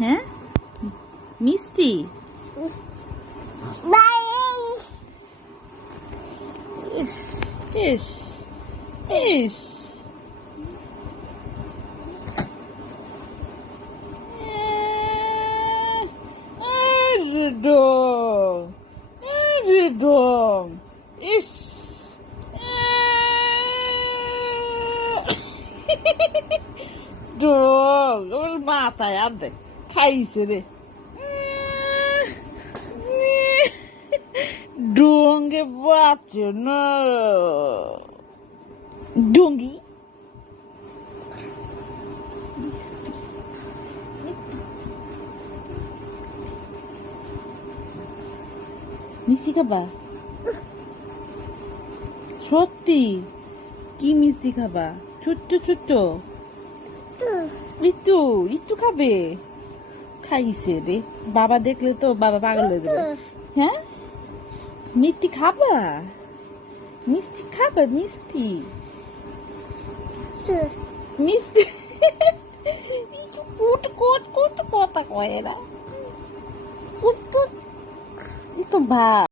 হ্যাঁ মিষ্টি ইস ইস ইস Dong, dong, is, dong, ওর মাথায় আদে খাইছে রে ডোঙ্গে বাচ্চা না ডোঙ্গি মিষ্টি খাবা সত্যি কি মিষ্টি খাবা ছোট্ট ছোট্ট একটু একটু খাবে খাইছে রে বাবা দেখলে তো বাবা পাগল হয়ে যাবে হ্যাঁ মিষ্টি খাবা মিষ্টি খাবা মিষ্টি মিষ্টি কুট কুট কুট কথা কয় এরা কুট কুট ই তো ভাব